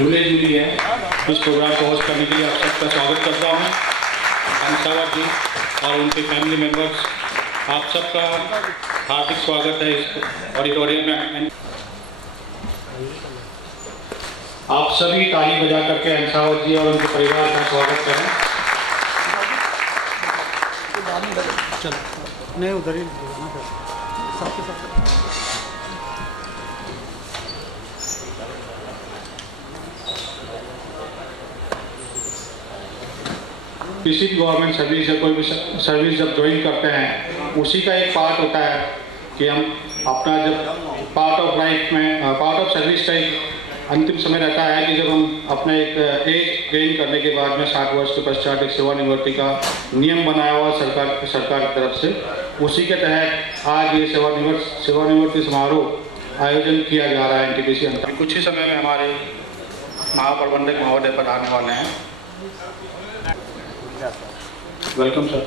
Privilege मिली है इस programme को होस्ट करने के लिए आप सबका स्वागत करता हूँ। हंसावत जी और उनके फैमिली मेम्बर्स, आप सबका हार्दिक स्वागत है इस ऑडिटोरियम में। आप सभी ताली बजा करके हंसावत जी और उनके परिवार का स्वागत करें। चलो नहीं उधर ही किसी भी गवर्नमेंट सर्विस या कोई भी सर्विस जब ज्वाइन करते हैं उसी का एक पार्ट होता है कि हम अपना जब पार्ट ऑफ लाइफ में पार्ट ऑफ सर्विस का एक अंतिम समय रहता है कि जब हम अपने एक एज गेन करने के बाद में 60 वर्ष के पश्चात एक सेवानिवृत्ति का नियम बनाया हुआ सरकार की तरफ से, उसी के तहत आज ये सेवानिवृत्ति समारोह आयोजन किया जा रहा है एनटीपीसी अंतर्गत। कुछ ही समय में हमारे महाप्रबंधक महोदय पर आने वाले हैं। Welcome sir.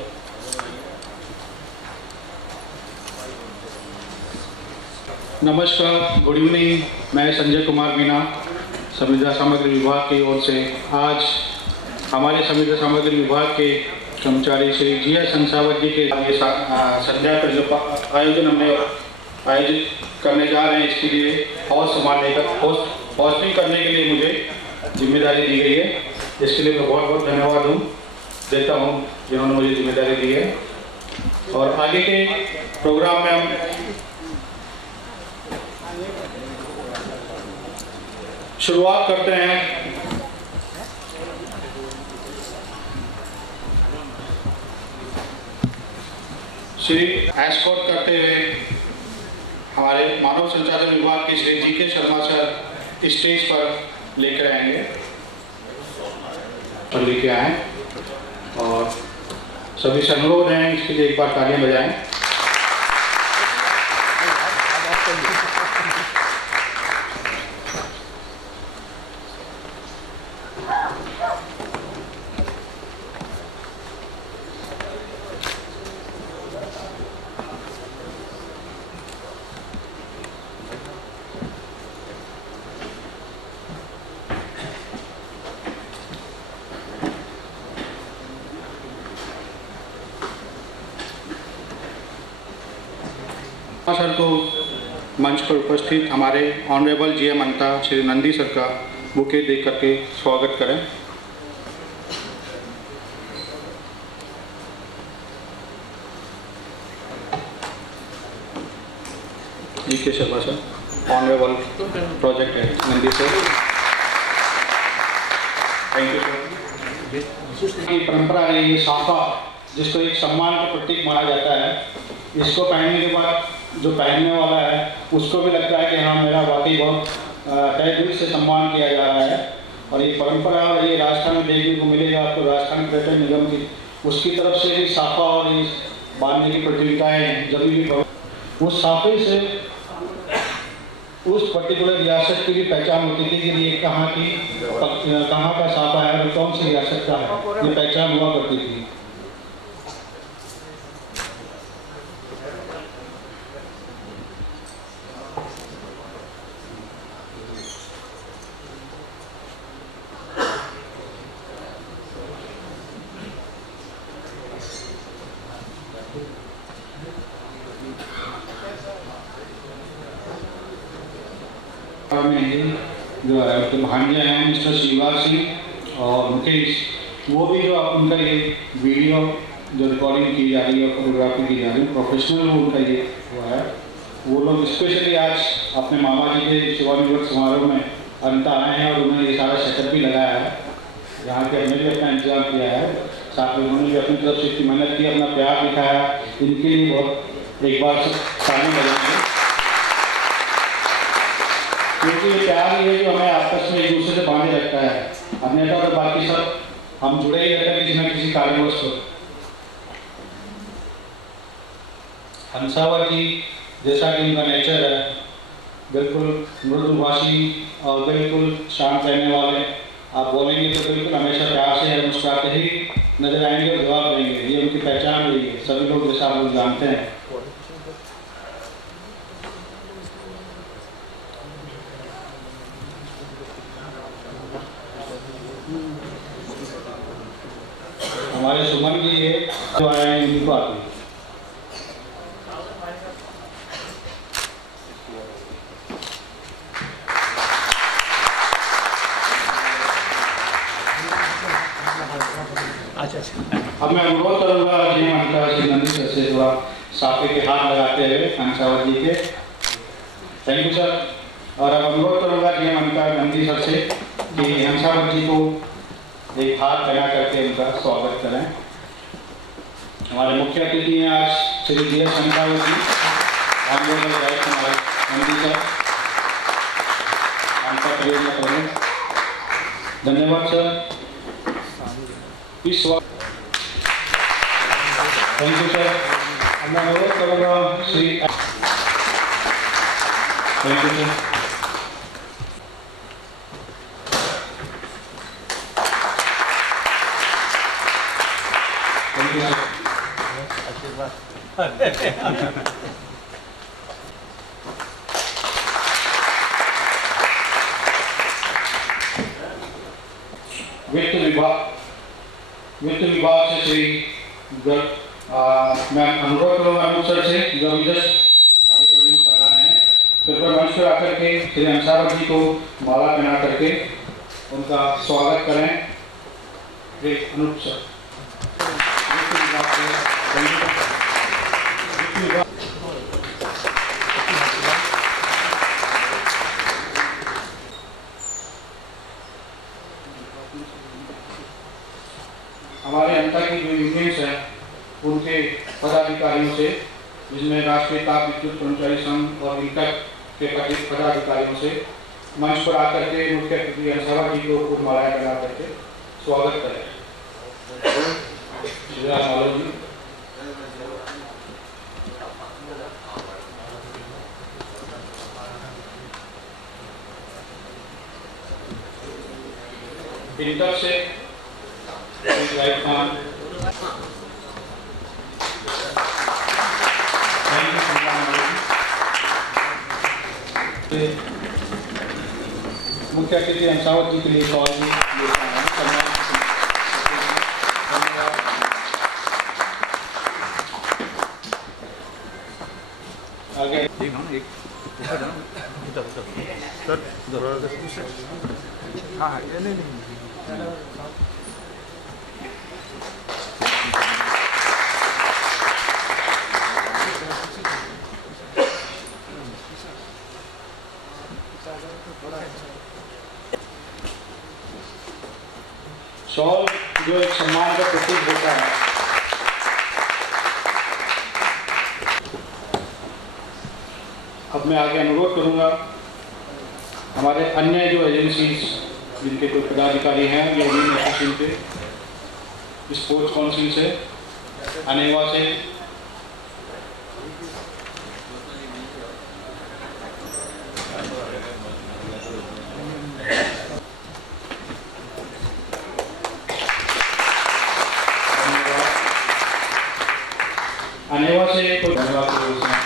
नमस्कार, गुड इवनिंग। मैं संजय कुमार मीना, संविदा सामग्री विभाग की ओर से आज हमारे संविदा सामग्री विभाग के कर्मचारी श्री जी.एस. हंसावत जी के संध्या का जो आयोजन हमने आयोजित करने जा रहे हैं, इसके लिए होस्टिंग करने के लिए मुझे जिम्मेदारी दी गई है। इसके लिए मैं बहुत बहुत धन्यवाद देता हूँ जिन्होंने मुझे जिम्मेदारी दी है। और आगे के प्रोग्राम में हम शुरुआत करते हैं। श्री एस्कॉर्ट करते हुए हमारे मानव संसाधन विभाग के Shri GK. Sharma sir stage पर लेकर आएंगे और लेके आए, और सभी से अनुरोध है इसके लिए एक बार तालियां बजाएं। सर को मंच पर उपस्थित हमारे ऑनरेबल जी.एम. अंता श्री नंदी सर का बुके दे करके स्वागत करें। GK. Sharma sir, honourable project है Nandi sir. Thank you sir. की परंपरा है ये साफा, जिसको एक सम्मान का प्रतीक माना जाता है। इसको पहनने के बाद जो पहनने वाला है उसको भी लगता है कि हाँ, मेरा वाकई बहुत तहे दिल से सम्मान किया जा रहा है। और ये परंपरा और ये राजस्थान में देखने को मिलेगा आपको। राजस्थान पर्यटन निगम की उसकी तरफ से भी साफा और ये बांधने की प्रतियोगिताएँ जब भी उस साफे से उस पर्टिकुलर रियासत की भी पहचान होती थी कि ये कहाँ का साफा है और कौन सी रियासत का है, ये पहचान हुआ करती थी। जो भांजे हैं मिस्टर शिवराज सिंह और मुकेश, वो भी जो उनका ये वीडियो जो रिकॉर्डिंग की जा रही है, फोटोग्राफी की जा रही है, प्रोफेशनल वो उनका ये हुआ है। वो लोग स्पेशली आज अपने मामा जी के सेवानिवृत्ति समारोह में अंत आए हैं और उन्होंने ये सारा सेटअप भी लगाया है। यहाँ पे हमने भी अपना इंतजाम किया है, साथ में उन्होंने भी अपनी तरफ से इतनी मेहनत की, अपना प्यार दिखाया। इनके लिए बहुत एक बार ताली बजाएंगे, क्योंकि ये प्यार ही है जो हमें आपस में एक दूसरे से बांधे रखता है। अन्यथा तो बाकी सब हम जुड़े ही रहते हैं किसी न किसी कारणवश को। हंसावत जी जैसा कि उनका नेचर है, बिल्कुल मृदुभाषी और बिल्कुल शांत रहने वाले। आप बोलेंगे तो बिल्कुल हमेशा प्यार से मुस्कुराते ही नजर आएंगे और जवाब देंगे। ये उनकी पहचान रही है, सभी लोग जैसा आप लोग जानते हैं। हमारे सुमन जी ये जो आए हैं इनको आती है। अब मैं अनुरोध करूंगा जी हंसा श्री नंदी सर से थोड़ा साफे के हाथ लगाते हुए हंसावत जी के। Thank you sir. और अब अनुरोध करूंगा जी हंसा नंदी सर से कि हंसावत जी को एक हाथ लगा करके उनका स्वागत करें। हमारे मुख्य अतिथि हैं आज श्री जी हंसावत जी, ऑनरेबल राइट हमारे नंदी सर, उनका प्रयोग करें। धन्यवाद सर। इस वक्त थैंक यू सर। मैं अनुरोध करूँगा Shri thank you sir. Thank you sir. वित्त विभाग से श्री मैं अनुरोध करूँगा अनूप सर से जो विदेश ऑडिटोरियम में पढ़ा रहे हैं, कृपया मंच पर आकर के श्री हंसावत जी को माला पहना करके उनका स्वागत करें। अनूप सर वित्त विभाग से हमारे अंतर की जो यूनियंस है उनके पदाधिकारियों से, जिसमें राष्ट्रीय ताप विद्युत कर्मचारी संघ और इंटक के पदाधिकारियों से मंच पर आकर के मुख्य अतिथि हंसावत जी को फूलमालाएं पहना करके स्वागत करें। जी इंटक से राइट खान, मुख्य अतिथि हंसावत जी के लिए कॉल लेता है। आगे शॉल जो एक सम्मान का प्रतीक होता है, अब मैं आगे अनुरोध करूंगा हमारे अन्य जो एजेंसीज जिनके कोई पदाधिकारी हैं, यूनियन एसोसिएशन से, स्पोर्ट्स काउंसिल से, अनेवा से, अनेवा से कोई धन्यवाद के साथ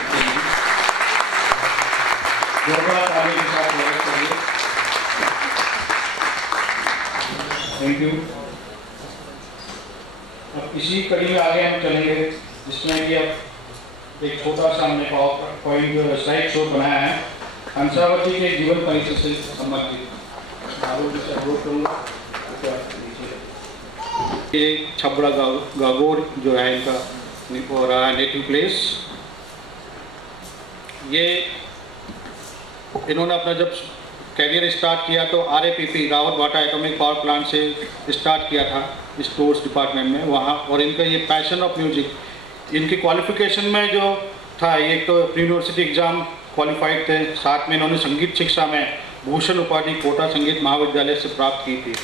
करिए। Thank you. अब इसी कड़ी में आगे हम चलेंगे, जिसमें कि अब एक छोटा सा हमने पावर पॉइंट स्लाइड शो बनाया है हंसावत जी के जीवन परिचय से संबंधित। ये छबड़ा गागोर जो है इनका और नेटिव प्लेस, ये इन्होंने अपना जब कैरियर स्टार्ट किया तो RAPP रावत भाटा एटॉमिक पावर प्लांट से स्टार्ट किया था स्पोर्ट्स डिपार्टमेंट में वहाँ। और इनका ये पैशन ऑफ म्यूजिक, इनकी क्वालिफिकेशन में जो था, एक तो प्री यूनिवर्सिटी एग्ज़ाम क्वालिफाइड थे, साथ में इन्होंने संगीत शिक्षा में भूषण उपाधि कोटा संगीत महाविद्यालय से प्राप्त की थी।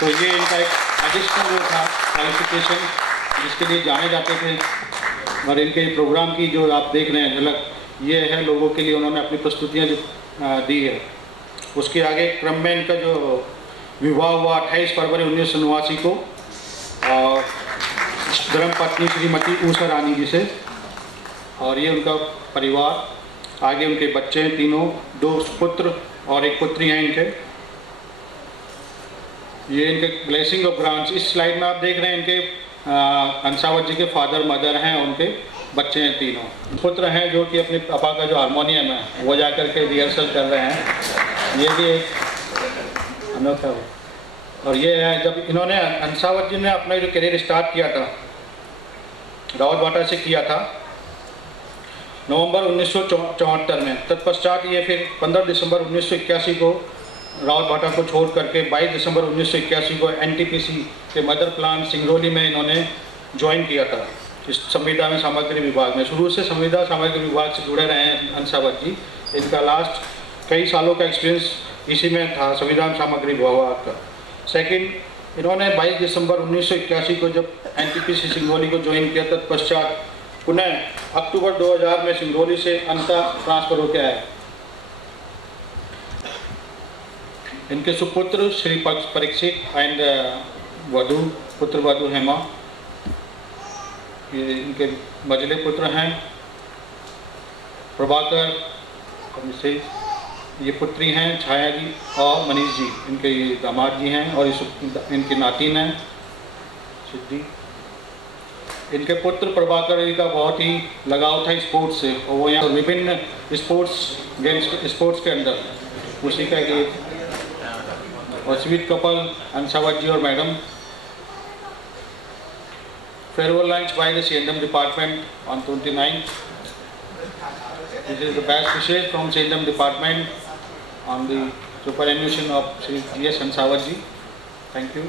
तो ये इनका एक एडिशनल वो था क्वालिफिकेशन जिसके लिए जाने जाते थे। और इनके प्रोग्राम की जो आप देख रहे हैं झलक, ये है लोगों के लिए उन्होंने अपनी प्रस्तुतियाँ जो दी है। उसके आगे क्रम में इनका जो विवाह हुआ 28 फरवरी 1989 को और धर्मपत्नी श्रीमती ऊषा रानी जी से, और ये उनका परिवार। आगे उनके बच्चे हैं तीनों, 2 पुत्र और 1 पुत्री हैं इनके। ये इनके ब्लेसिंग ऑफ ग्रांट्स, इस स्लाइड में आप देख रहे हैं इनके अंसावत जी के फादर मदर हैं, उनके बच्चे हैं तीनों। पुत्र हैं जो कि अपने पापा का जो हारमोनियम है वो जा कर के रिहर्सल कर रहे हैं। ये भी एक अनोखा है। और ये है जब इन्होंने अंसावत जी ने अपना जो करियर स्टार्ट किया था रावत भाटा से किया था नवंबर 1974 में। तत्पश्चात ये फिर 15 दिसंबर 1981 को रावत भाटा को छोड़ करके 22 दिसंबर 1981 को एनटीपीसी के मदर प्लांट सिंगरौली में इन्होंने ज्वाइन किया था इस संविदा में सामग्री विभाग में। शुरू से संविदा सामग्री विभाग से जुड़े रहे हैं अंसावत जी। इनका लास्ट कई सालों का एक्सपीरियंस इसी में था, संविधान सामग्री विभाग का। सेकंड, इन्होंने 22 दिसंबर 1981 को जब एनटीपीसी सिंगरौली को ज्वाइन किया, तत्पश्चात पुनः अक्टूबर 2000 में सिंगरौली से अंता ट्रांसफर होकर आए। इनके सुपुत्र श्री परीक्षित एंड वधु पुत्र वधु हेमा, ये इनके मझले पुत्र हैं। प्रभाकर से ये पुत्री हैं छाया जी और मनीष जी, इनके ये दामाद जी हैं। और इनकी नातिन हैं सिद्धि। इनके पुत्र प्रभाकर जी का बहुत ही लगाव था स्पोर्ट्स से, और वो यहाँ विभिन्न स्पोर्ट्स के अंदर उसी का ये और स्वीट कपल अंसावत जी और madam. Farewell lunch by the C&M department on 29th. This is the best wishes from C&M department on the superannuation of Shri G.S. Ansawat ji. Thank you.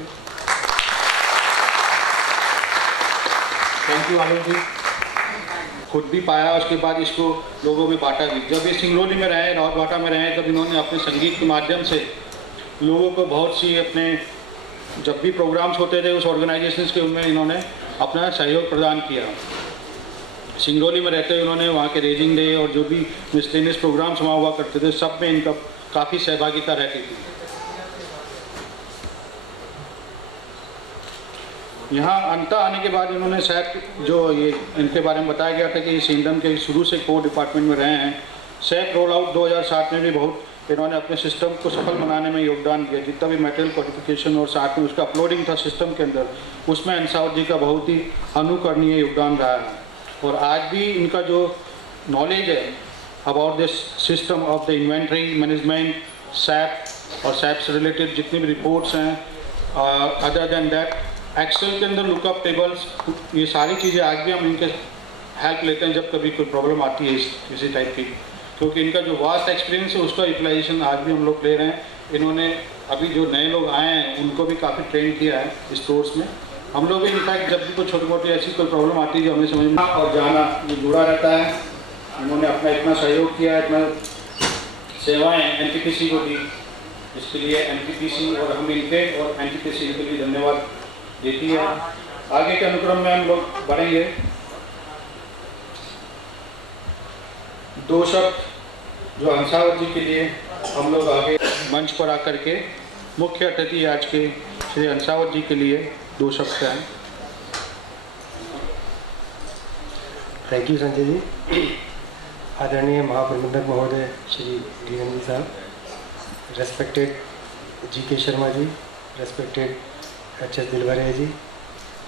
Thank you आलोक जी। खुद भी पाया, उसके बाद इसको लोगों में बांटा भी। जब ये सिंगरौली में रहे, रावत भाटा में रहे, तब इन्होंने अपने संगीत के माध्यम से लोगों को बहुत सी अपने जब भी प्रोग्राम्स होते थे उस ऑर्गेनाइजेशंस के उनमें इन्होंने अपना सहयोग प्रदान किया। सिंगरौली में रहते हुए उन्होंने वहाँ के रेजिंग डे और जो भी मिसलेनियस प्रोग्राम्स वहाँ हुआ करते थे सब में इनका काफ़ी सहभागिता रहती थी। यहाँ अंता आने के बाद इन्होंने शायद जो ये इनके बारे में बताया गया था कि C&M के शुरू से कोर डिपार्टमेंट में रहे हैं। सैप रोल आउट 2007 में भी बहुत इन्होंने अपने सिस्टम को सफल बनाने में योगदान दिया। जितना भी मेटेरियल कोडिफिकेशन और साथ में उसका अपलोडिंग था सिस्टम के अंदर, उसमें अंसावत जी का बहुत ही अनुकरणीय योगदान रहा है। और आज भी इनका जो नॉलेज है about this system of the inventory management, SAP और सैप से रिलेटेड जितनी भी रिपोर्ट्स हैं, अदर देन दैट एक्सेल के अंदर लुकअप टेबल्स, ये सारी चीज़ें आज भी हम इनके हेल्प लेते हैं जब कभी कोई प्रॉब्लम आती है किसी टाइप की। क्योंकि इनका जो वास्ट एक्सपीरियंस है उसका यूटिलाइजेशन आज भी हम लोग ले रहे हैं। इन्होंने अभी जो नए लोग आए हैं उनको भी काफ़ी ट्रेन किया है स्टोर्स में। हम लोग भी इनफैक्ट जब भी कोई छोटी मोटी ऐसी कोई प्रॉब्लम आती है जो हमें समझना और जाना ये जुड़ा रहता है। इन्होंने अपना इतना सहयोग किया, इतना सेवाएँ एनटीपीसी को दी, इसके लिए एनटीपीसी और हम इनके और एनटीपीसी के लिए धन्यवाद देती है। आगे के अनुक्रम में हम लोग बढ़ेंगे। दो शब्द जो अंसावत जी के लिए हम लोग आगे मंच पर आकर के मुख्य अतिथि आज के श्री अंसावत जी के लिए दो शब्द हैं। Thank you Sanjay ji. आदरणीय महाप्रबंधक महोदय श्री धीरेन्द्र साहब, respected GK. Sharma ji, respected H.S. दिलवरिया जी,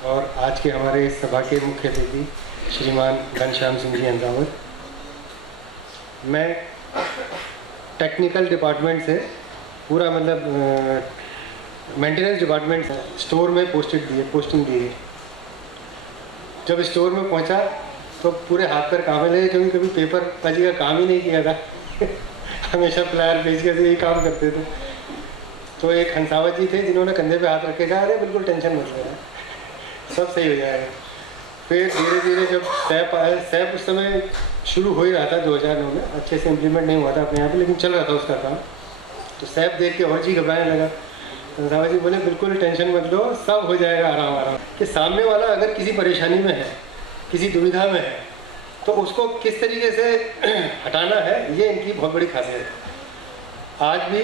और आज के हमारे इस सभा के मुख्य अतिथि श्रीमान घनश्याम सिंह जी अंसावत। मैं टेक्निकल डिपार्टमेंट से पूरा मतलब मेंटेनेंस डिपार्टमेंट से स्टोर में पोस्टिंग दी है। जब स्टोर में पहुंचा तो पूरे हाथ पैर कांपने लगे, क्योंकि कभी पेपर पाजी का काम ही नहीं किया था हमेशा प्लायर पेज के यही काम करते थे। तो एक हंसावत जी थे जिन्होंने कंधे पे हाथ रख के कहा, अरे बिल्कुल टेंशन मत लेना, सब सही हो जाएगा। फिर धीरे धीरे जब सैप आया, सैप उस समय शुरू हो ही रहा था 2009 में, अच्छे से इम्प्लीमेंट नहीं हुआ था अपने यहाँ पे, लेकिन चल रहा था उसका काम। तो सैप देख के और जी घबराने लगा। हंसावत जी बोले बिल्कुल टेंशन मत लो, सब हो जाएगा आराम आराम। कि सामने वाला अगर किसी परेशानी में है, किसी दुविधा में है, तो उसको किस तरीके से हटाना है, ये इनकी बहुत बड़ी खासियत है। आज भी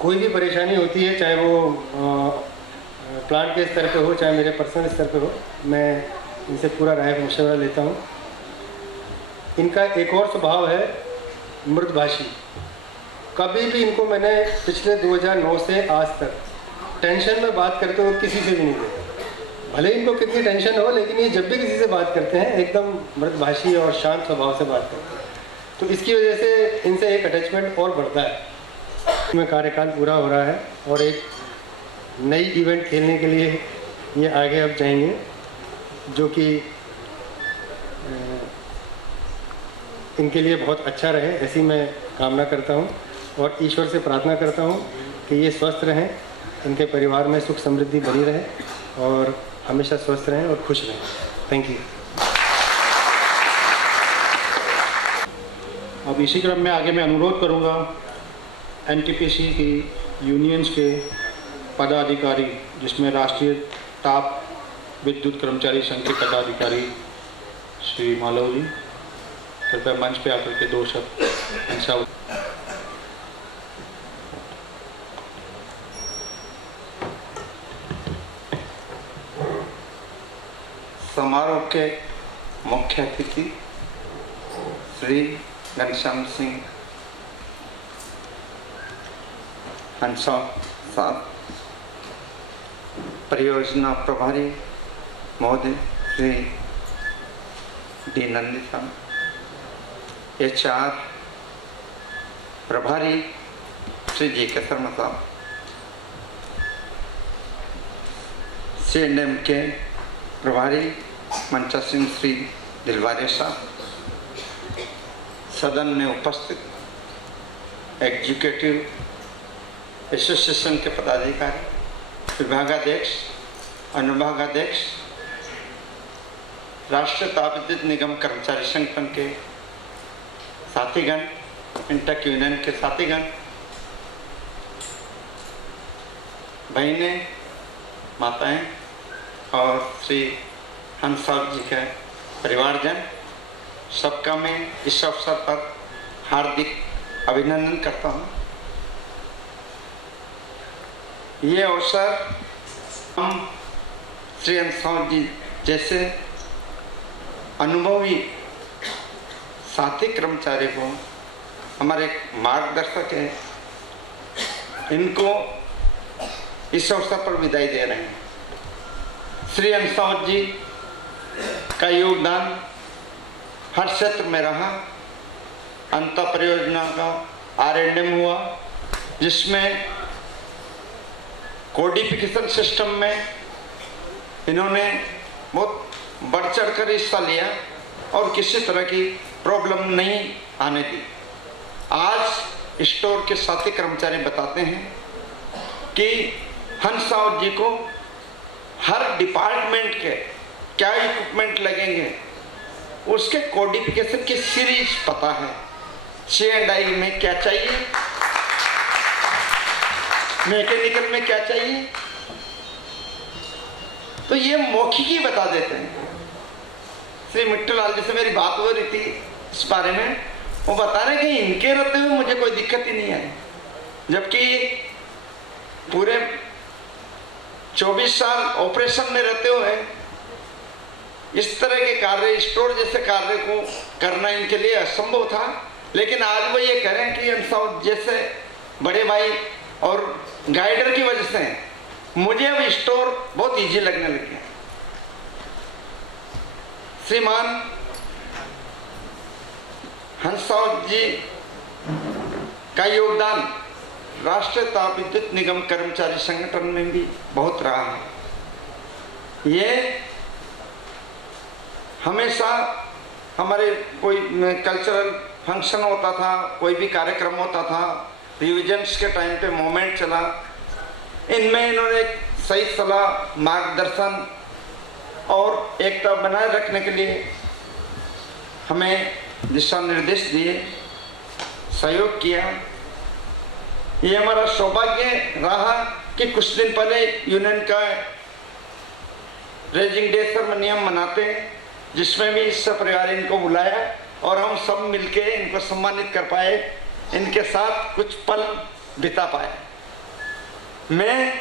कोई भी परेशानी होती है, चाहे वो प्लांट के स्तर पे हो, चाहे मेरे पर्सनल स्तर पे हो, मैं इनसे पूरा राय मशवरा लेता हूँ। इनका एक और स्वभाव है मृदभाषी। कभी भी इनको मैंने पिछले 2009 से आज तक टेंशन में बात करते हुए किसी से भी नहीं देखा। भले इनको कितनी टेंशन हो, लेकिन ये जब भी किसी से बात करते हैं एकदम मृदभाषी और शांत स्वभाव से बात करते हैं, तो इसकी वजह से इनसे एक अटैचमेंट और बढ़ता है। में कार्यकाल पूरा हो रहा है और एक नई इवेंट खेलने के लिए ये आगे अब जाएंगे, जो कि इनके लिए बहुत अच्छा रहे, ऐसी मैं कामना करता हूँ और ईश्वर से प्रार्थना करता हूँ कि ये स्वस्थ रहें, इनके परिवार में सुख समृद्धि बनी रहे और हमेशा स्वस्थ रहें और खुश रहें। Thank you. अब इसी क्रम में आगे मैं अनुरोध करूंगा एनटीपीसी की यूनियंस के पदाधिकारी, जिसमें राष्ट्रीय ताप विद्युत कर्मचारी संघ के पदाधिकारी श्री मालव जी, कृपया मंच पे आकर के 2 शब्द। समारोह के मुख्य अतिथि श्री घनश्याम सिंह हंसा साहब, परियोजना प्रभारी महोदय श्री डी नंदी साहब, HR प्रभारी श्री जी के शर्मा साहब, C&M के प्रभारी मंचा सिंह श्री दिलवारे साहब, सदन में उपस्थित एग्जीक्यूटिव एसोसिएशन के पदाधिकारी, विभागाध्यक्ष, अनुभागाध्यक्ष, राष्ट्रीय ताप विद्युत निगम कर्मचारी संगठन के साथीगण, इंटक यूनियन के साथीगण, बहनें, माताएं और श्री हंस साहब जी के परिवारजन, सबका मैं इस अवसर पर हार्दिक अभिनंदन करता हूँ। ये अवसर हम श्री हंस साहब जी जैसे अनुभवी साथी कर्मचारी को, हमारे मार्गदर्शक हैं, इनको इस अवसर पर विदाई दे रहे हैं। श्री हंस साहब जी का योगदान हर क्षेत्र में रहा। अंत परियोजना का R&M हुआ, जिसमें कोडिफिकेशन सिस्टम में इन्होंने बहुत बढ़ चढ़ कर हिस्सा लिया और किसी तरह की प्रॉब्लम नहीं आने दी। आज स्टोर के साथी कर्मचारी बताते हैं कि हंस साहब जी को हर डिपार्टमेंट के क्या इक्विपमेंट लगेंगे उसके कोडिफिकेशन की सीरीज पता है। C&I में क्या चाहिए, मैकेनिकल में क्या चाहिए, तो ये मौखिक बता देते हैं। श्री मिट्टूलाल जी से मेरी बात हो रही थी इस बारे में, वो बता रहे कि इनके रहते हुए मुझे कोई दिक्कत ही नहीं है, जबकि पूरे 24 साल ऑपरेशन में रहते हुए इस तरह के कार्य, स्टोर जैसे कार्य को करना इनके लिए असंभव था। लेकिन आज वो ये करें कि हंस साहब जैसे बड़े भाई और गाइडर की वजह से मुझे अब स्टोर बहुत इजी लगने लग गया। श्रीमान हंस साहब जी का योगदान राष्ट्रीय ताप विद्युत निगम कर्मचारी संगठन में भी बहुत रहा है। ये हमेशा हमारे कोई कल्चरल फंक्शन होता था, कोई भी कार्यक्रम होता था, रिविजन्स के टाइम पे मोमेंट चला, इनमें इन्होंने सही सलाह, मार्गदर्शन और एकता बनाए रखने के लिए हमें दिशा निर्देश दिए, सहयोग किया। ये हमारा सौभाग्य रहा कि कुछ दिन पहले यूनियन का रेजिंग डे सेरेमनी मनाते हैं, जिसमें भी सपरिवार इनको बुलाया और हम सब मिलके इनको सम्मानित कर पाए, इनके साथ कुछ पल बिता पाए। मैं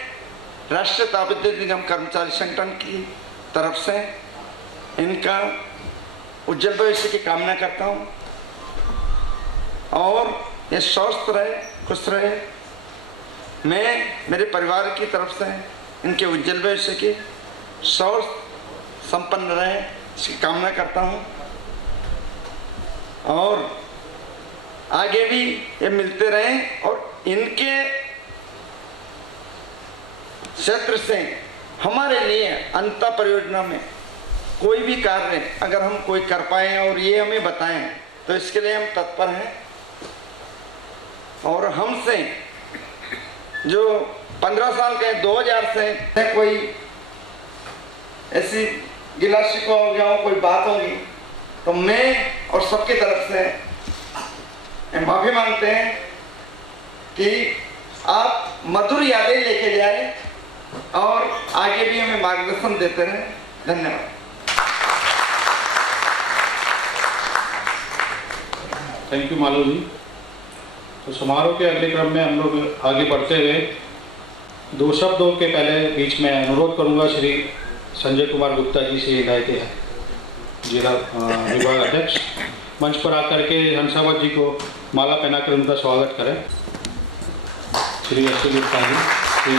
राष्ट्रीय ताप विद्युत निगम कर्मचारी संगठन की तरफ से इनका उज्जवल भविष्य की कामना करता हूँ और ये स्वस्थ रहे, खुश रहे। मैं मेरे परिवार की तरफ से इनके उज्जवल भविष्य की स्वस्थ संपन्न रहें, इसकी कामना करता हूँ। और आगे भी ये मिलते रहें और इनके क्षेत्र से हमारे लिए अंतर परियोजना में कोई भी कार्य अगर हम कोई कर पाएँ और ये हमें बताएं तो इसके लिए हम तत्पर हैं। और हमसे जो 15 साल के 2000 से कोई ऐसी गिला शिकवा हो गया हो, कोई बात होगी तो मैं और सबकी तरफ से माफी मांगते हैं कि आप मधुर यादें लेके जाए और आगे भी हमें मार्गदर्शन देते रहे। धन्यवाद। थैंक यू मालू जी। तो समारोह के अगले क्रम में हम लोग आगे बढ़ते हुए 2 शब्दों के पहले बीच में अनुरोध करूंगा श्री संजय कुमार गुप्ता जी से हिदायत है, जिला विभाग अध्यक्ष, मंच पर आकर के हंसावत जी को माला पहनाकर उनका स्वागत करें। Shri Ashwin Gupta ji, Shri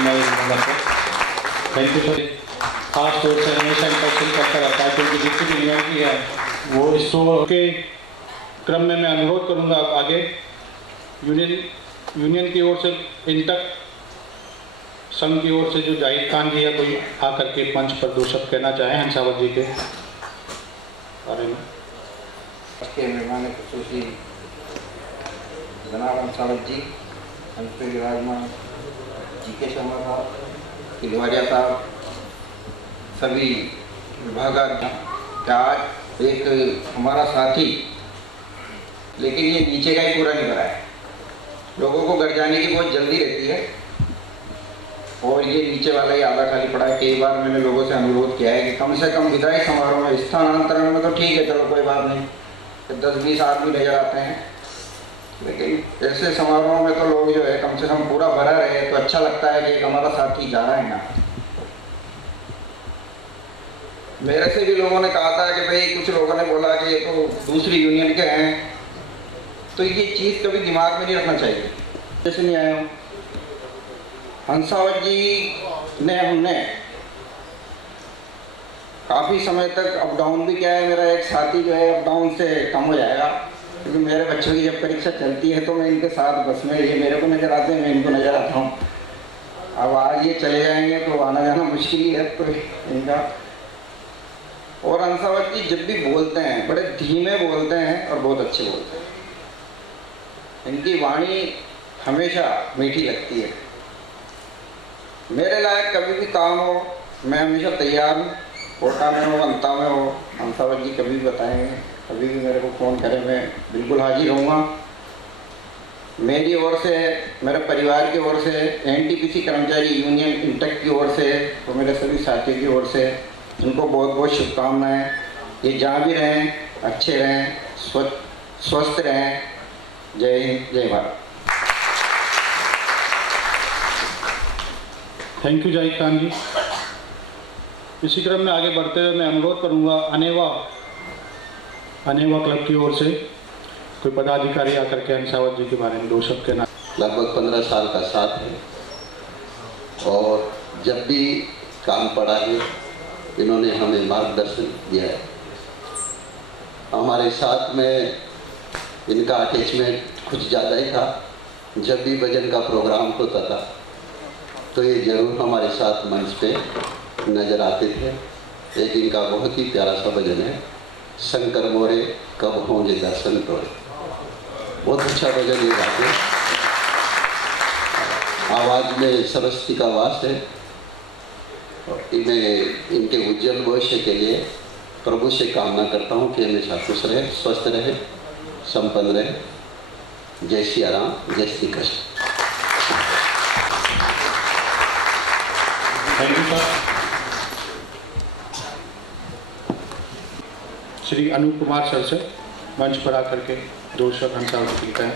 thank you sir. खास तौर से हमेशा इंटरेक्शन करता रहता है क्योंकि जितनी यूनिवर्सिटी है वो स्टोर के क्रम में मैं अनुरोध करूंगा आगे यूनियन की ओर से इंटक संघ की ओर से जो जाहिद खान जी है कोई आकर के मंच पर 2 शब्द कहना चाहें हंसावत जी के बारे में। के मेहमान खुसूसी जनाब हंसावत जी, मंच पे विराजमान जीके शर्मा साहब, तिलवारिया साहब, सभी विभागाध्यक्ष, आज एक हमारा साथी, लेकिन ये नीचे का ही पूरा नहीं करा है। लोगों को घर जाने की बहुत जल्दी रहती है और ये नीचे वाला ही आधा खाली पड़ा है। कई बार मैंने लोगों से अनुरोध किया है कि कम से कम विदाई समारोह में, स्थानांतरण में तो ठीक है, चलो कोई बात नहीं, 10-20 आदमी नजर आते हैं, लेकिन ऐसे समारोह में तो लोग जो है कम से कम पूरा भरा रहे तो अच्छा लगता है कि एक हमारा साथी जा रहा है ना। मेरे से भी लोगों ने कहा था कि भाई, कुछ लोगों ने बोला कि ये तो दूसरी यूनियन के हैं, तो ये चीज़ कभी दिमाग में नहीं रखना चाहिए। जैसे नहीं आया हूँ, हंसावत जी ने हमने काफ़ी समय तक अप डाउन भी किया है। मेरा एक साथी जो है अप डाउन से कम हो जाएगा, क्योंकि मेरे बच्चों की जब परीक्षा चलती है तो मैं इनके साथ बस में, ये मेरे को नज़र आते हैं, मैं इनको नज़र आता हूँ। अब आज ये चले जाएंगे तो आना जाना मुश्किल ही है तो इनका। और हंसावत जी जब भी बोलते हैं बड़े धीमे बोलते हैं और बहुत अच्छे बोलते हैं। इनकी वाणी हमेशा मीठी लगती है। मेरे लायक कभी भी काम हो मैं हमेशा तैयार हूँ, कोटा में हो, अंता में हो, हंसावत जी कभी भी बताएंगे, कभी भी मेरे को फ़ोन करें, मैं बिल्कुल हाजिर रहूँगा। मेरी ओर से, मेरे परिवार की ओर से, एनटीपीसी कर्मचारी यूनियन इंटक की ओर से और मेरे सभी साथियों की ओर से उनको बहुत बहुत शुभकामनाएँ। ये जहाँ भी रहें अच्छे रहें, स्वस्थ रहें। जय हिंद, जय भारत। थैंक यू जाहिद खान जी। इसी क्रम में आगे बढ़ते हुए मैं अनुरोध करूंगा अनेवा क्लब की ओर से कोई पदाधिकारी आकर के हंसावत जी के बारे में 2 शब्द कहना। लगभग 15 साल का साथ है और जब भी काम पड़ा है इन्होंने हमें मार्गदर्शन दिया है। हमारे साथ में इनका अटैचमेंट कुछ ज़्यादा ही था। जब भी भजन का प्रोग्राम होता था तो ये ज़रूर हमारे साथ मंच पे नज़र आते थे। एक इनका बहुत ही प्यारा सा भजन है, शंकर मोरे कब होंगे दर्शन तोरे। बहुत अच्छा भजन ये गाते। आवाज़ में सरस्वती का वास है और मैं इनके उज्जवल भविष्य के लिए प्रभु से कामना करता हूँ कि हमेशा खुश रहे, स्वस्थ रहे, संपन्न रहे। जय श्री राम, जय Shri Krishna. Thank you sir. Shri Anoop Kumar sir से मंच पर आकर के 2 शब्द हंसावत जी हैं।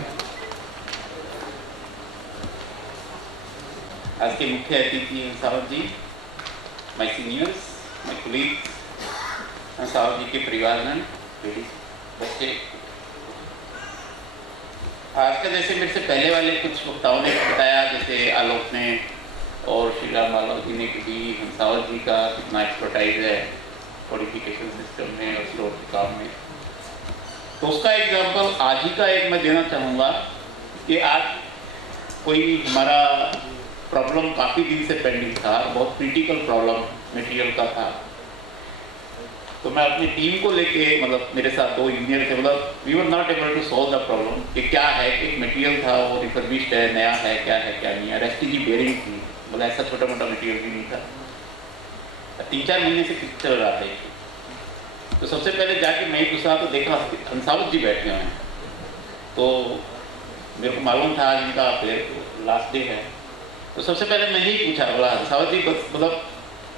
आज के मुख्य अतिथि Hansawat ji, my seniors, my colleagues, Hansawat ji के परिवारजन, बच्चे। आज का जैसे मेरे से पहले वाले कुछ वक्ताओं ने बताया, जैसे आलोक ने और श्री राम माधव जी ने भी हंसावत जी का कितना एक्सपर्टाइज है कोडिफिकेशन सिस्टम में और स्लोट के काम में। तो उसका एग्जाम्पल आज ही का एक मैं देना चाहूँगा कि आज कोई हमारा प्रॉब्लम काफ़ी दिन से पेंडिंग था, बहुत क्रिटिकल प्रॉब्लम मटेरियल का था। तो मैं अपनी टीम को लेके, मतलब मेरे साथ 2 इंजीनियर थे, मतलब we were not able to solve the problem कि क्या है, एक मटेरियल था वो रिफर्बिश्ड है, नया है, क्या नहीं है। एसटीजी बेरिंग थी, मतलब ऐसा छोटा मोटा मटेरियल भी नहीं था। 3-4 महीने से चल रहा था। तो सबसे पहले जाके मैं घुसा तो देखा हंसावत जी बैठे हुए हैं। तो मेरे को मालूम था आज इनका लास्ट डे है। तो सबसे पहले मैं ही पूछा, बोला हंसावत जी मतलब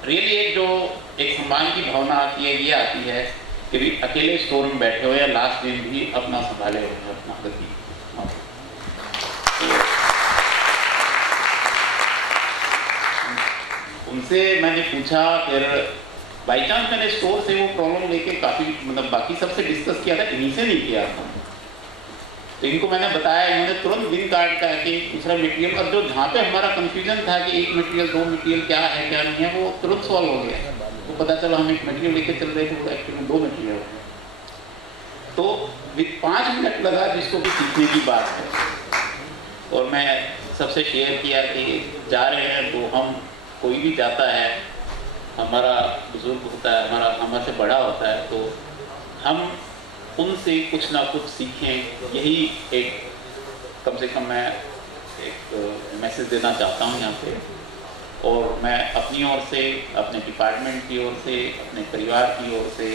रियली एक सम्मान की भावना आती है, ये आती है कि भी अकेले स्टोर में बैठे हो या लास्ट दिन भी अपना संभाले हो, अपना गति। उनसे मैंने पूछा, फिर बाई चांस मैंने स्टोर से वो प्रॉब्लम लेके काफ़ी, मतलब बाकी सबसे डिस्कस किया था, इन्हीं से नहीं किया था। तो इनको मैंने बताया, इन्होंने तुरंत दिन काट करके दूसरा मटेरियल, और जो जहाँ पे हमारा कंफ्यूजन था कि एक मटेरियल 2 मटेरियल क्या है क्या नहीं है, वो तुरंत सॉल्व हो गया। तो पता चला हम एक मटेरियल लेके चल रहे थे, वो एक्चुअली 2 मटेरियल हो गए। तो विद 5 मिनट लगा, जिसको भी सीखने की बात है। और मैं सबसे शेयर किया कि जा रहे हैं तो हम, कोई भी जाता है, हमारा बुजुर्ग होता है, हमारे से बड़ा होता है, तो हम उनसे कुछ ना कुछ सीखें। यही एक, कम से कम मैं एक मैसेज देना चाहता हूँ यहाँ पे। और मैं अपनी ओर से, अपने डिपार्टमेंट की ओर से, अपने परिवार की ओर से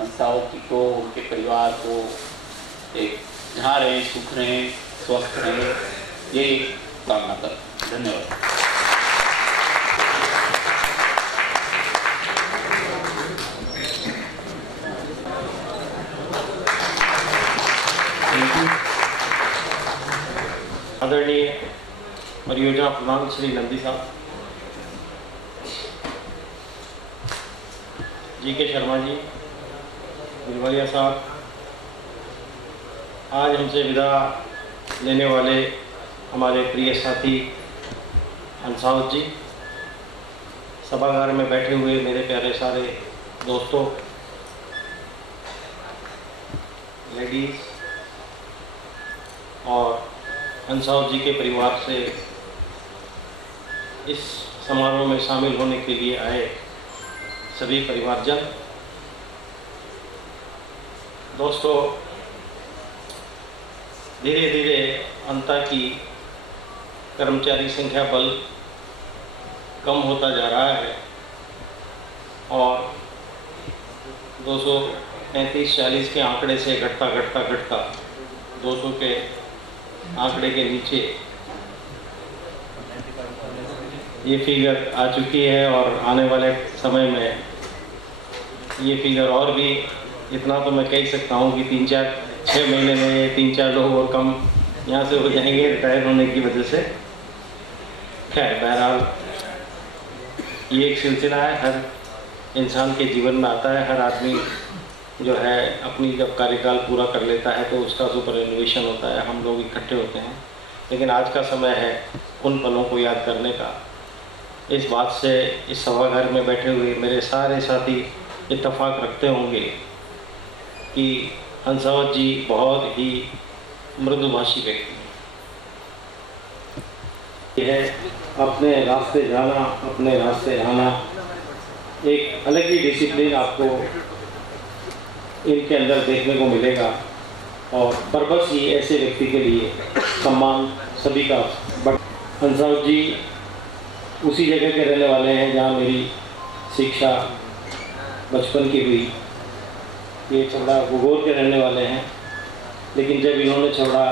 हंसावत जी को, उनके परिवार को एक जहाँ रहें, सुख रहें, स्वस्थ रहें, ये कामना करता हूँ। धन्यवाद। आदरणीय परियोजना प्रधान श्री नंदी साहब, जी.के. शर्मा जी, गिरवालिया साहब, आज हमसे विदा लेने वाले हमारे प्रिय साथी हंसावत जी, सभागार में बैठे हुए मेरे प्यारे सारे दोस्तों, लेडीज और हंसावत जी के परिवार से इस समारोह में शामिल होने के लिए आए सभी परिवारजन, दोस्तों, धीरे धीरे अंता की कर्मचारी संख्या बल कम होता जा रहा है और 235-40 के आंकड़े से घटता 200 के आंकड़े के नीचे ये फिगर आ चुकी है। और आने वाले समय में ये फिगर और भी, इतना तो मैं कह सकता हूँ कि 3-4-6 महीने में 3-4 लोग और कम यहाँ से हो जाएंगे रिटायर होने की वजह से। खैर, बहरहाल ये एक सिलसिला है, हर इंसान के जीवन में आता है। हर आदमी जो है अपनी जब कार्यकाल पूरा कर लेता है तो उसका सुपर इनोवेशन होता है, हम लोग इकट्ठे होते हैं। लेकिन आज का समय है उन पलों को याद करने का। इस बात से इस सभागार में बैठे हुए मेरे सारे साथी इत्तेफाक रखते होंगे कि हंसावत जी बहुत ही मृदुभाषी व्यक्ति है। अपने रास्ते जाना, अपने रास्ते आना, एक अलग ही डिसिप्लिन आपको इनके अंदर देखने को मिलेगा। और पर्पस ही ऐसे व्यक्ति के लिए सम्मान सभी का। हंसावत जी उसी जगह के रहने वाले हैं जहाँ मेरी शिक्षा बचपन की हुई। ये छबड़ा घुघोर के रहने वाले हैं, लेकिन जब इन्होंने छबड़ा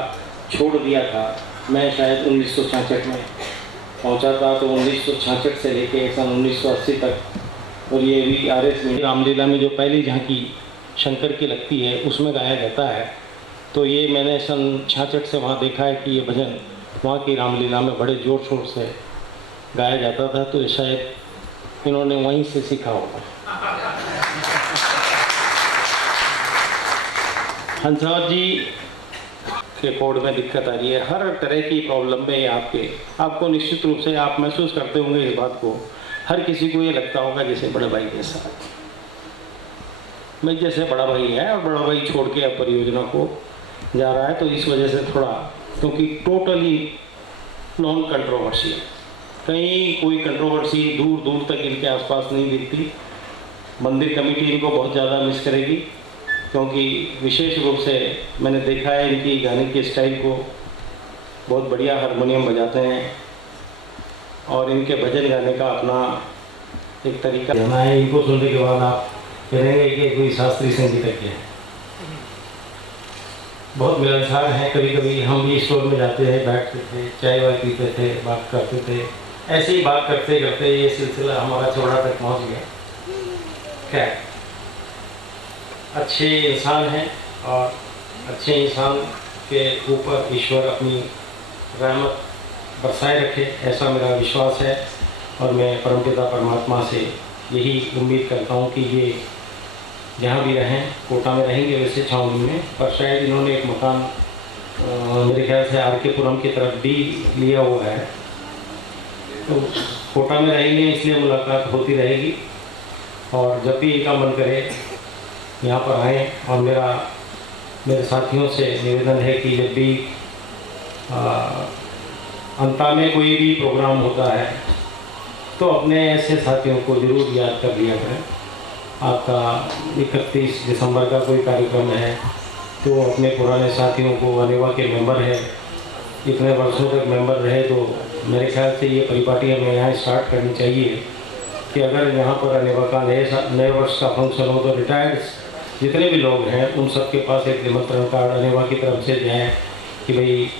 छोड़ दिया था, मैं शायद 1966 में पहुंचा था, तो 1966 से लेके सन 1980 तक। और ये भी RS में रामलीला में जो पहली झांकी शंकर की लगती है उसमें गाया जाता है। तो ये मैंने सन 66 से वहाँ देखा है कि ये भजन वहाँ की रामलीला में बड़े ज़ोर शोर से गाया जाता था। तो शायद इन्होंने वहीं से सीखा होगा। हंसावत जी आपके कोड में दिक्कत आ रही है, हर तरह की प्रॉब्लम में आपको निश्चित रूप से आप महसूस करते होंगे इस बात को। हर किसी को ये लगता होगा जैसे बड़े भाई के साथ मैं जैसे बड़ा भाई है और बड़ा भाई छोड़ के अब परियोजना को जा रहा है, तो इस वजह से थोड़ा, क्योंकि टोटली नॉन कंट्रोवर्सी है, कहीं कोई कंट्रोवर्सी दूर दूर तक इनके आसपास नहीं दिखती। मंदिर कमेटी इनको बहुत ज़्यादा मिस करेगी, क्योंकि विशेष रूप से मैंने देखा है इनकी गाने के स्टाइल को, बहुत बढ़िया हारमोनियम बजाते हैं और इनके भजन गाने का अपना एक तरीका है। इनको सुनने के बाद आप कहेंगे कि कोई शास्त्रीय संगीतज्ञ है, बहुत मिलनसार हैं। कभी कभी हम भी स्टोर में जाते हैं, बैठते थे, चाय वाय पीते थे, बात करते थे, ऐसे ही बात करते करते ये सिलसिला हमारा चौड़ा तक पहुंच गया। खैर, अच्छे इंसान हैं और अच्छे इंसान के ऊपर ईश्वर अपनी रहमत बरसाए रखे, ऐसा मेरा विश्वास है। और मैं परमपिता परमात्मा से यही उम्मीद करता हूँ कि ये जहाँ भी रहें, कोटा में रहेंगे वैसे छावनी में, पर शायद इन्होंने एक मकान मेरे ख्याल से आर के पुरम की तरफ भी लिया हुआ है, तो कोटा में रहेंगे, इसलिए मुलाकात होती रहेगी। और जब भी इनका मन करे यहाँ पर आएँ। और मेरे साथियों से निवेदन है कि जब भी अंत में कोई भी प्रोग्राम होता है तो अपने ऐसे साथियों को ज़रूर याद कर लिया करें। आपका 31 दिसंबर का कोई कार्यक्रम है तो अपने पुराने साथियों को, अनेवा के मेंबर हैं, इतने वर्षों तक मेंबर रहे, तो मेरे ख्याल से ये परिपाटी हमें यहाँ स्टार्ट करनी चाहिए कि अगर यहाँ पर अनेवा का नए वर्ष का फंक्शन हो तो रिटायर्ड जितने भी लोग हैं उन सब के पास एक निमंत्रण कार्ड अनेवा की तरफ से जाए कि भाई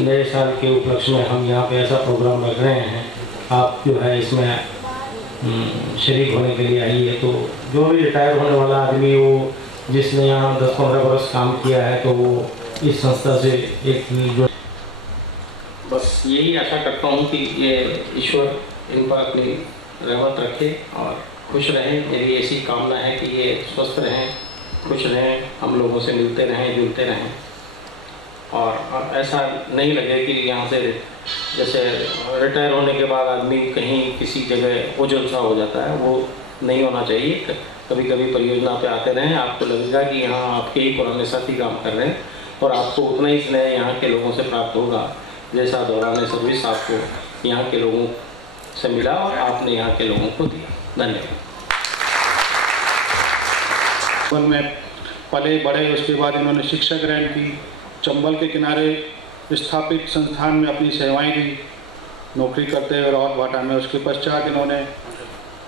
नए साल के उपलक्ष्य में हम यहाँ पे ऐसा प्रोग्राम रख रहे हैं, आप जो है इसमें शरीक होने के लिए आइए। तो जो भी रिटायर होने वाला आदमी हो, जिसने यहाँ 10-15 वर्ष काम किया है, तो वो इस संस्था से एक जो, बस यही आशा करता हूँ कि ये ईश्वर इन पर अपनी रहमत रखे और खुश रहें। मेरी ऐसी कामना है कि ये स्वस्थ रहें, खुश रहें, हम लोगों से मिलते रहें, जुलते रहें, और ऐसा नहीं लगे कि यहाँ से जैसे रिटायर होने के बाद आदमी कहीं किसी जगह ओझल सा हो जाता है, वो नहीं होना चाहिए। कभी कभी परियोजना पे आते रहें, आपको लगेगा कि यहाँ आपके ही पुराने साथी काम कर रहे हैं और आपको उतना ही स्नेह यहाँ के लोगों से प्राप्त होगा जैसा दौरान सर्विस आपको यहाँ के लोगों से मिला और आपने यहाँ के लोगों को दिया। धन्यवाद। में पले बड़े, उसके बाद इन्होंने शिक्षा ग्रहण की, चंबल के किनारे स्थापित संस्थान में अपनी सेवाएं दी नौकरी करते हुए रावत भाटा में। उसके पश्चात इन्होंने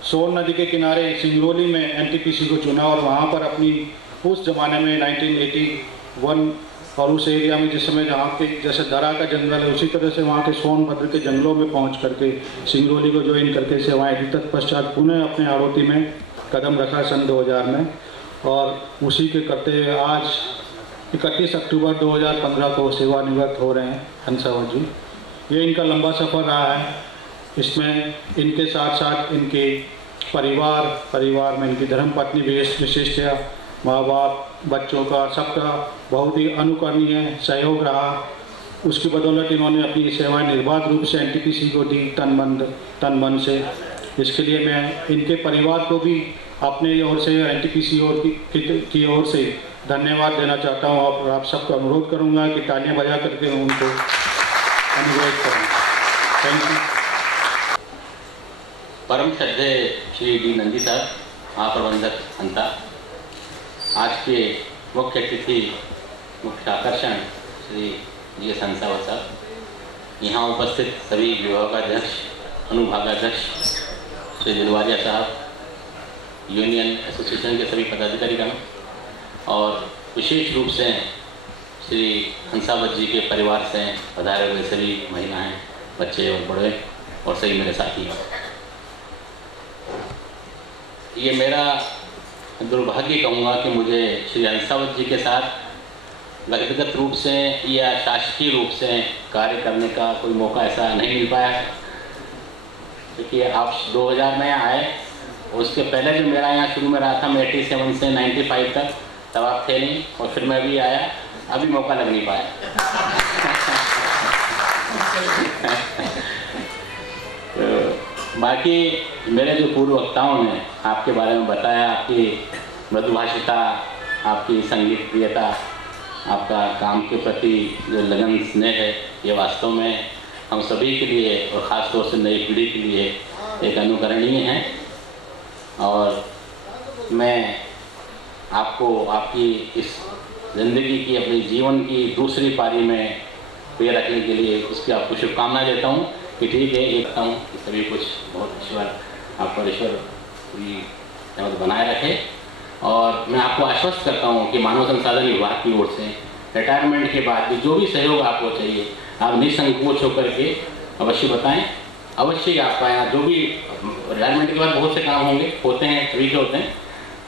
सोन नदी के किनारे सिंगरौली में एनटीपीसी को चुना और वहाँ पर अपनी उस ज़माने में 1981 और उस एरिया में जिस समय जहाँ के जैसे दरा का जंगल है, उसी तरह से वहाँ के सोनभद्र के जंगलों में पहुँच करके सिंगरौली को ज्वाइन करके सेवाएँ दी। तत्पश्चात पुनः अपने आड़ोती में कदम रखा सन 2000 में, और उसी के करते हुए आज 31 अक्टूबर 2015 को सेवानिवृत्त हो रहे हैं हंसावत जी। ये इनका लंबा सफ़र रहा है। इसमें इनके साथ साथ इनके परिवार में इनकी धर्मपत्नी भी विशिष्ट है, माँ बाप, बच्चों का, सबका बहुत ही अनुकरणीय सहयोग रहा। उसकी बदौलत इन्होंने अपनी सेवाएं निर्बाध रूप से एनटीपीसी को दी, तन मन से। इसके लिए मैं इनके परिवार को भी अपने ओर से एनटीपीसी की ओर से धन्यवाद देना चाहता हूँ और आप सबको अनुरोध करूँगा कि तालियां बजा करके उनको अनुरोध करें। Thank you. परम श्रद्धेय श्री डी नंदी साहब, महाप्रबंधक अंता, आज के मुख्य अतिथि, मुख्य आकर्षण श्री जी एस हंसावत साहब, यहाँ उपस्थित सभी विभागाध्यक्ष, अनुभागाध्यक्ष श्री दिलवारिया साहब, यूनियन एसोसिएशन के सभी पदाधिकारीगण और विशेष रूप से श्री हंसावत जी के परिवार से पधारे हुए सभी महिलाएं, बच्चे और बड़े और सभी मेरे साथी। ये मेरा दुर्भाग्य कहूँगा कि मुझे श्री हंसावत जी के साथ व्यक्तिगत रूप से या शासकीय रूप से कार्य करने का कोई मौका ऐसा नहीं मिल पाया है, क्योंकि आप 2000 में आए, उसके पहले जो मेरा यहाँ शुरू में रहा था, मैं 87 से 95 तक, तब आप थे नहीं, और फिर मैं भी आया अभी मौका लग नहीं पाया। तो बाकी मेरे जो पूर्व वक्ताओं ने आपके बारे में बताया, आपकी मृदुभाषिता, आपकी संगीत प्रियता, आपका काम के प्रति जो लगन स्नेह है, ये वास्तव में हम सभी के लिए और ख़ास तौर से नई पीढ़ी के लिए एक अनुकरणीय है। और मैं आपको आपकी इस ज़िंदगी की, अपने जीवन की दूसरी पारी में पैर रखने के लिए उसकी आपको शुभकामनाएं देता हूँ कि ठीक है, एक हूँ कि सभी कुछ बहुत ईश्वर आपको ईश्वर पूरी रहमत बनाए रखे। और मैं आपको आश्वस्त करता हूँ कि मानव संसाधन विभाग की ओर से रिटायरमेंट के बाद भी जो भी सहयोग आपको चाहिए, आप निसंकोच होकर के अवश्य बताएं। अवश्य ही आपका यहाँ जो भी रिटायरमेंट के बाद बहुत से काम होते हैं, सभी के होते हैं,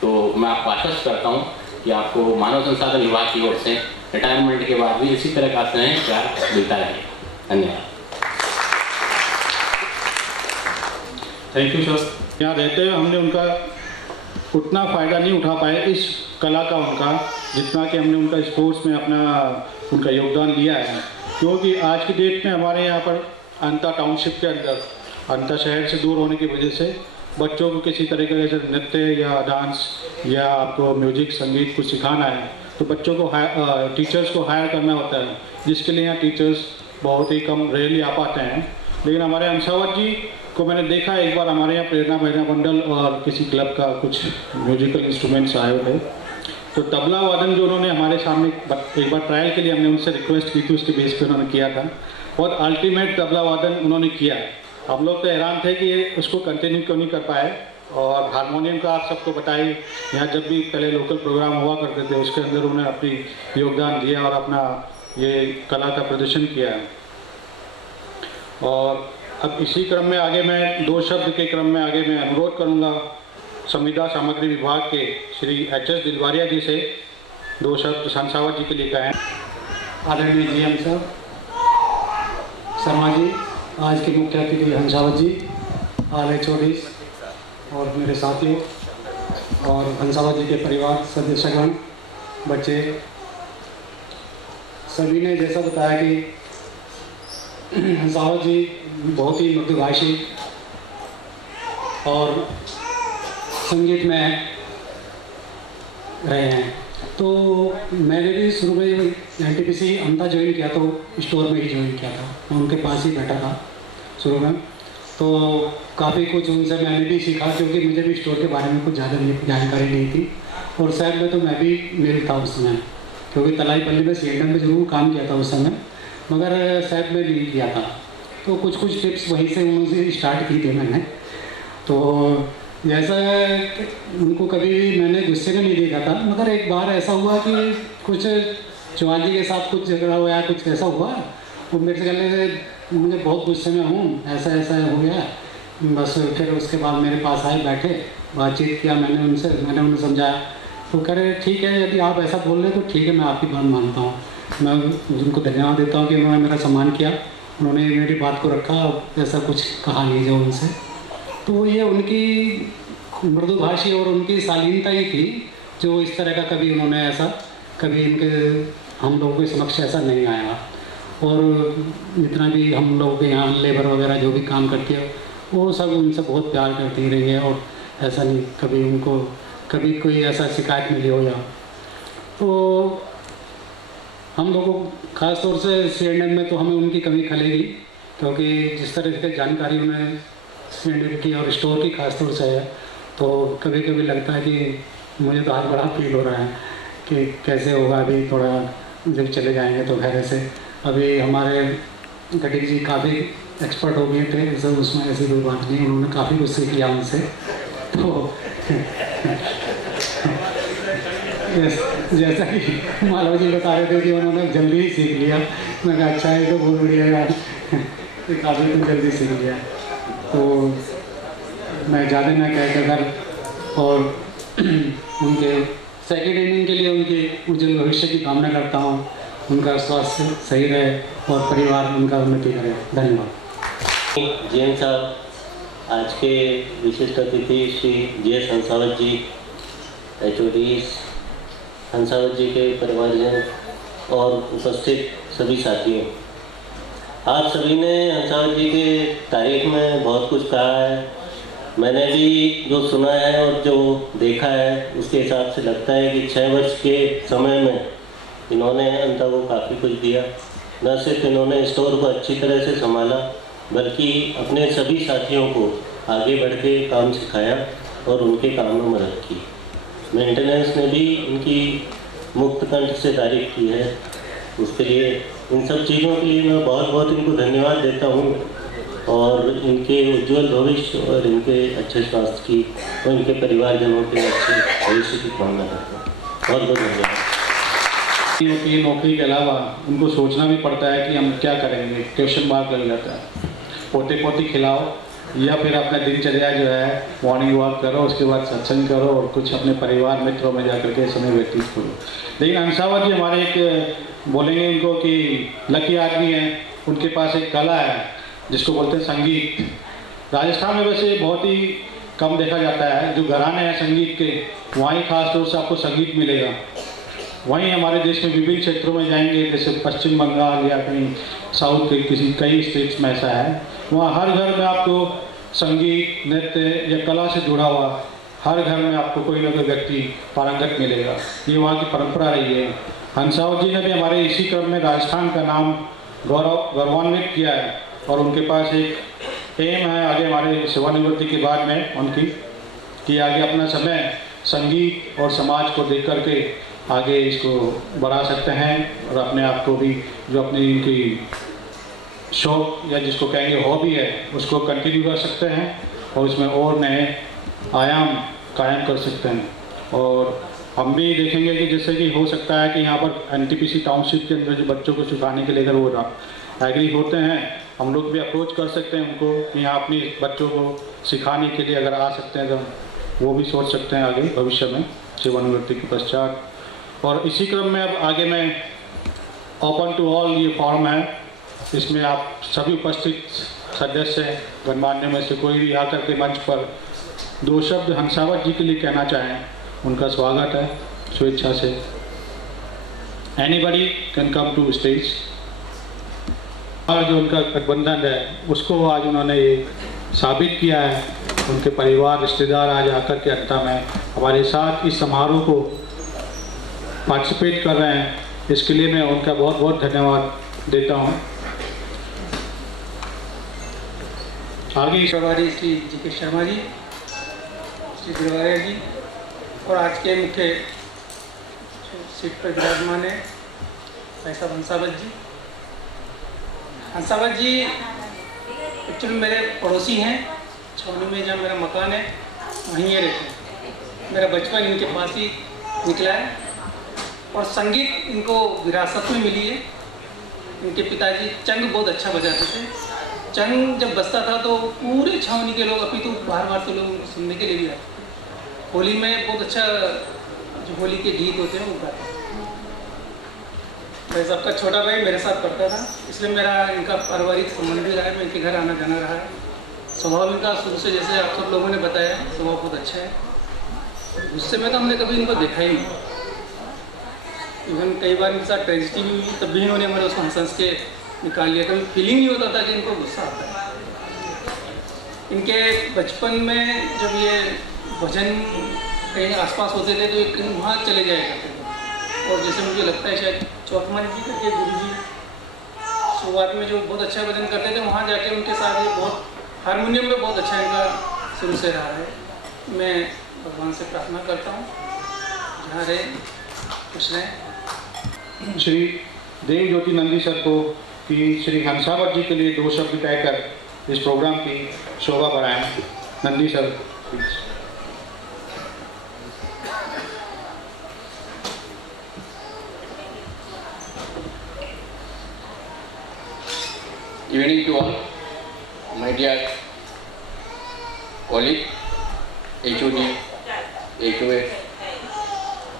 तो मैं आपको आश्वस्त करता हूँ कि आपको मानव संसाधन विभाग की ओर से रिटायरमेंट के बाद भी इसी तरह का स्नेह प्यार मिलता रहेगा। धन्यवाद। Thank you sir. यहाँ रहते हुए हमने उनका उतना फ़ायदा नहीं उठा पाए इस कला का उनका, जितना कि हमने उनका स्पोर्ट्स में उनका योगदान दिया है। क्योंकि आज की डेट में हमारे यहाँ पर अंता टाउनशिप के अंदर, अंता शहर से दूर होने की वजह से बच्चों को किसी तरीके से नृत्य या डांस या आपको म्यूजिक संगीत कुछ सिखाना है तो बच्चों को टीचर्स को हायर करना होता है, जिसके लिए यहाँ टीचर्स बहुत ही कम रेयरली आ पाते हैं। लेकिन हमारे हंसावत जी को मैंने देखा एक बार हमारे यहाँ प्रेरणा महिला मंडल और किसी क्लब का कुछ म्यूजिकल इंस्ट्रूमेंट्स आए हुए, तो तबला वादन जो उन्होंने हमारे सामने एक बार ट्रायल के लिए हमने उनसे रिक्वेस्ट की थी, उसके बेस पे उन्होंने किया था। बहुत अल्टीमेट तबला वादन उन्होंने किया। हम लोग तो हैरान थे कि ये उसको कंटिन्यू क्यों नहीं कर पाए। और हारमोनियम का आप सबको बताइए, यहाँ जब भी पहले लोकल प्रोग्राम हुआ करते थे उसके अंदर उन्होंने अपनी योगदान दिया और अपना ये कला का प्रदर्शन किया है। और अब इसी क्रम में आगे मैं दो शब्द के क्रम में आगे मैं अनुरोध करूँगा संविदा सामग्री विभाग के श्री एच.एस. दिलवारिया जी से दो शब्द हंसावत जी के लिए कहें। आदरणीय GM साहब, शर्मा जी, आज के मुख्य अतिथि हंसावत जी, RHODs और मेरे साथियों और हंसावत जी के परिवार सदस्यगण, बच्चे, सभी ने जैसा बताया कि हंसावत जी बहुत ही मृदुभाषी और संगीत में रहे हैं। तो मैंने भी शुरू में NTPC अंता ज्वाइन किया तो स्टोर में ही ज्वाइन किया था, मैं उनके पास ही बैठा था शुरू में। तो काफ़ी कुछ उनसे मैंने भी सीखा, क्योंकि मुझे भी स्टोर के बारे में कुछ ज़्यादा जानकारी नहीं थी। और शहर में तो मैं भी नील था उस समय, क्योंकि तलाईपल्ली में CNM में ज़रूर काम किया था उस समय, मगर शहर में नहीं किया था। तो कुछ टिप्स वहीं से उनसे स्टार्ट की थी मैंने। तो जैसा उनको कभी मैंने गुस्से में नहीं देखा था, मगर एक बार ऐसा हुआ कि कुछ चौहान जी के साथ कुछ झगड़ा हुआ, कुछ ऐसा हुआ, वो मेरे से कहने मुझे बहुत गुस्से में हूँ, ऐसा हो गया। बस फिर उसके बाद मेरे पास आए, बैठे, बातचीत किया, मैंने उन्हें समझाया। तो कह रहे ठीक है, यदि आप ऐसा बोल रहे तो ठीक है, मैं आपकी बात मानता हूँ। मैं उनको धन्यवाद देता हूँ कि उन्होंने मेरा सम्मान किया, उन्होंने मेरी बात को रखा, ऐसा कुछ कहा नहीं जो उनसे। तो ये उनकी मृदुभाषी और उनकी शालीनता ही थी, जो इस तरह का कभी उन्होंने ऐसा कभी इनके हम लोगों के समक्ष ऐसा नहीं आया। और जितना भी हम लोग के यहाँ लेबर वगैरह जो भी काम करती है, वो सब उनसे बहुत प्यार करती रही है, और ऐसा नहीं कभी उनको कभी कोई ऐसा शिकायत मिली हो। या तो हम लोगों को ख़ास तौर से CNM में तो हमें उनकी कमी खलेगी, क्योंकि जिस तरह की जानकारी उन्हें CNM की और स्टोर की खास तौर से है, तो कभी कभी लगता है कि मुझे तो आज बड़ा फील हो रहा है कि कैसे होगा अभी, थोड़ा जब चले जाएंगे तो घर से। अभी हमारे घटिक जी काफ़ी एक्सपर्ट हो गए थे, सब उसमें ऐसी कोई बात नहीं, उन्होंने काफ़ी कुछ सीख लिया उनसे। तो जैसा कि मालव जी बता रहे थे कि उन्होंने जल्दी ही सीख लिया, मैंने अच्छा है तो बहुत बढ़िया यार, काफ़ी तो जल्दी सीख लिया। तो मैं ज़्यादा ना कहकर और उनके सेकेंड इनिंग के लिए उनके उज्जवल भविष्य की कामना करता हूँ, उनका स्वास्थ्य सही रहे और परिवार उनका उन्नति करे। धन्यवाद। GM साहब, आज के विशिष्ट अतिथि श्री GS हंसावत जी, HODs, हंसावत जी के परिवारजन, और उपस्थित सभी साथियों, आप सभी ने हंसावत जी के तारीख में बहुत कुछ कहा है। मैंने भी जो सुना है और जो देखा है उसके हिसाब से लगता है कि 6 वर्ष के समय में इन्होंने अंता को काफ़ी कुछ दिया। न सिर्फ इन्होंने स्टोर को अच्छी तरह से संभाला, बल्कि अपने सभी साथियों को आगे बढ़ के काम सिखाया और उनके काम में मदद की। मेंटेनेंस ने भी इनकी मुक्त कंठ से तारीफ की है। उसके लिए, इन सब चीज़ों के लिए मैं बहुत बहुत इनको धन्यवाद देता हूँ और इनके उज्जवल भविष्य और इनके अच्छे स्वास्थ्य की और इनके परिवारजनों के अच्छे भविष्य की कामना करता हूँ। बहुत बहुत धन्यवाद। की नौकरी के अलावा उनको सोचना भी पड़ता है कि हम क्या करेंगे, क्वेश्चन मार्क लग जाता है। पोते पोती खिलाओ या फिर अपना दिनचर्या जो है मॉर्निंग वॉक करो, उसके बाद सत्संग करो और कुछ अपने परिवार मित्रों में जा करके समय व्यतीत करो। लेकिन हंसावत जी हमारे एक बोलेंगे इनको कि लकी आदमी हैं, उनके पास एक कला है जिसको बोलते हैं संगीत। राजस्थान में वैसे बहुत ही कम देखा जाता है, जो घराने हैं संगीत के वहीं खास तौर से आपको संगीत मिलेगा। वहीं हमारे देश में विभिन्न क्षेत्रों में जाएंगे, जैसे पश्चिम बंगाल या कहीं साउथ के किसी कई स्टेट्स में ऐसा है, वहाँ हर घर में आपको संगीत, नृत्य या कला से जुड़ा हुआ हर घर में आपको कोई ना कोई व्यक्ति पारंगत मिलेगा। ये वहाँ की परंपरा रही है। हंसावत जी ने भी हमारे इसी क्रम में राजस्थान का नाम गौरवान्वित किया है और उनके पास एक एम है आगे हमारे सेवानिवृत्ति के बाद में उनकी, कि आगे अपना समय संगीत और समाज को देख करके आगे इसको बढ़ा सकते हैं और अपने आप को भी जो अपनी इनकी शौक या जिसको कहेंगे हॉबी है उसको कंटिन्यू कर सकते हैं और इसमें और नए आयाम कायम कर सकते हैं। और हम भी देखेंगे कि जैसे कि हो सकता है कि यहाँ पर एनटीपीसी टाउनशिप के अंदर जो बच्चों को सिखाने के लिए अगर वो एग्री होते हैं, हम लोग भी अप्रोच कर सकते हैं उनको कि यहाँ अपनी बच्चों को सिखाने के लिए अगर आ सकते हैं तो वो भी सोच सकते हैं आगे भविष्य में सेवानिवृत्ति के पश्चात। और इसी क्रम में अब आगे मैं ओपन टू ऑल ये फॉर्म है, इसमें आप सभी उपस्थित सदस्य गणमान्य में से कोई भी आकर के मंच पर 2 शब्द हंसावत जी के लिए कहना चाहें, उनका स्वागत है स्वेच्छा से। Anybody can come to stage. और जो उनका गठबंधन है उसको आज उन्होंने ये साबित किया है। उनके परिवार रिश्तेदार आज आकर के अंता में हमारे साथ इस समारोह को पार्टिसिपेट कर रहे हैं, इसके लिए मैं उनका बहुत बहुत धन्यवाद देता हूँ। आगे प्रभारी श्री जी के शर्मा जी, श्री गिरवारिया जी और आज के मुख्य सीट पर विराजमान है भाई साहब हंसावत जी। हंसावत जी एक्चुअली मेरे पड़ोसी हैं, छावनी में जहाँ मेरा मकान है वहीं ये रहते हैं। मेरा बचपन इनके पास ही निकला है और संगीत इनको विरासत में मिली है। इनके पिताजी चंग बहुत अच्छा बजाते थे। चंग जब बजता था तो पूरे छावनी के लोग, अभी तो बाहर से लोग उनको सुनने के लिए भी आते। होली में बहुत अच्छा जो होली के गीत होते हैं वो गाते। मैं सबका छोटा भाई मेरे साथ पढ़ता था, इसलिए मेरा इनका पारिवारिक संबंध भी रहा है, मैं इनके घर आना जाना रहा है। स्वभाव इनका शुरू से, जैसे आप सब लोगों ने बताया, स्वभाव बहुत अच्छा है। गुस्से में तो हमने कभी इनको देखा ही नहीं। इवन कई बार इनके साथ ट्रेजिडी भी हुई, तब भी इन्होंने हमारे उसको हंस के निकाल लिया। कभी फीलिंग नहीं होता था कि इनको गुस्सा आता है। इनके बचपन में जब ये भजन कहीं आसपास होते थे तो ये कहीं वहाँ चले जाया करते थे। और जैसे मुझे लगता है शायद चौथमान जी करके गुरु जी शुरुआत में जो बहुत अच्छा भजन करते थे, वहाँ जाके उनके साथ ये बहुत हारमोनियम में बहुत अच्छा इनका शुरू से रहा है। मैं भगवान से प्रार्थना करता हूँ जहाँ रहे खुश रहें। श्री देव ज्योति नंदी सर को कि श्री हंसावत जी के लिए 2 शब्द कहकर इस प्रोग्राम की शोभा बढ़ाएं। Nandi sir please. Evening to all, my dear colleague, HOD, HOA,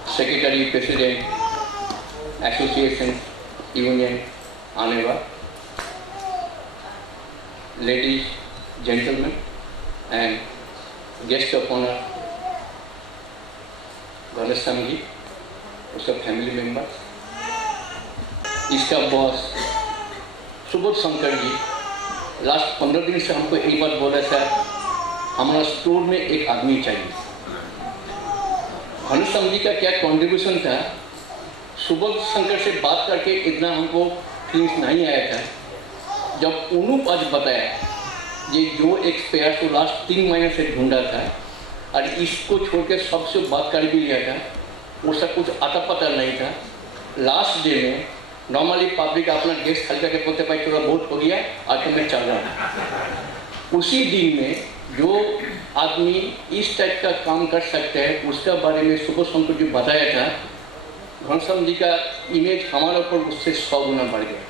Secretary, President, Association, Union, ANEVA, ladies, gentlemen, and guest of honor, Ganesh Sanghi, also family members. इसका बॉस सुबोध शंकर जी लास्ट 15 दिन से हमको एक बात बोला, सर हमारा स्टोर में एक आदमी चाहिए। घनश्याम जी का क्या कंट्रीब्यूशन था, सुबोध शंकर से बात करके इतना हमको फीलिंग्स नहीं आया था। जब उन्होंने आज बताया ये जो एक स्पेयर को लास्ट 3 महीने से ढूंढा था और इसको छोड़ के सबसे बात कर भी लिया था, उसका कुछ आता पता नहीं था। लास्ट डे में नॉर्मली पब्लिक अपना गेस्ट खाली करके बोलते भाई थोड़ा बहुत हो गया आज तो मैं चल रहा हूँ। उसी दिन में जो आदमी इस टाइप का काम कर सकते हैं उसके बारे में सुबोध शंकर जी बताया था, घनश्याम जी का इमेज हमारे ऊपर उससे 100 गुना बढ़ गया।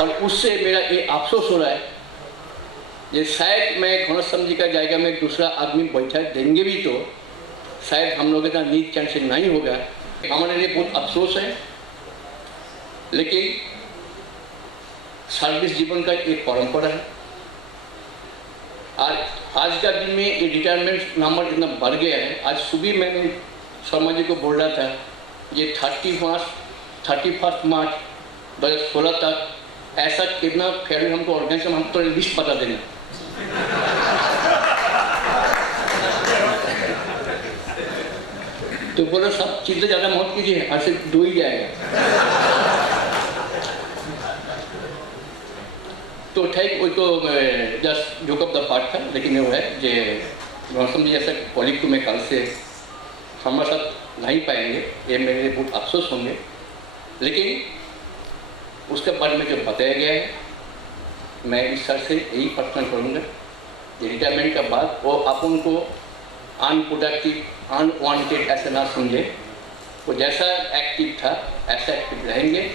और उससे मेरा ये अफसोस हो रहा है, ये शायद मैं घनश्याम जी का जाएगा में दूसरा आदमी बैठा देंगे भी तो शायद हम लोग का नीच चांस नहीं होगा। हमारे लिए बहुत अफसोस है, लेकिन सर्विस जीवन का एक परंपरा है। आज का दिन में ये रिटायरमेंट नंबर इतना बढ़ गया है। आज सुबह मैंने शर्मा जी को बोल रहा था ये 31 मार्च 2016 तक ऐसा कितना फेयर हमको ऑर्गेनाइजेशन हमको लिस्ट बता देना। तो बोला सब चीज़ें ज़्यादा मत कीजिए, आज से 2 ही जाएगा। तो ठीक वो तो just joke of the part था, लेकिन वो है जे घनश्याम जी जैसा कॉलिग को मैं कल से हमारे साथ नहीं पाएंगे, ये मेरे लिए बहुत अफसोस होंगे। लेकिन उसके बारे में जो बताया गया है मैं इस सर से यही प्रार्थना करूँगा, रिटायरमेंट के बाद वो अपन को अनप्रोडक्टिव अनवांटेड ऐसे ना समझे, वो जैसा एक्टिव था ऐसा एक्टिव रहेंगे,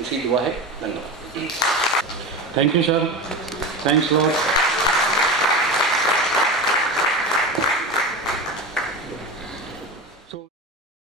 इसी दुआ है। धन्यवाद। Thank you, sir. Thanks a lot.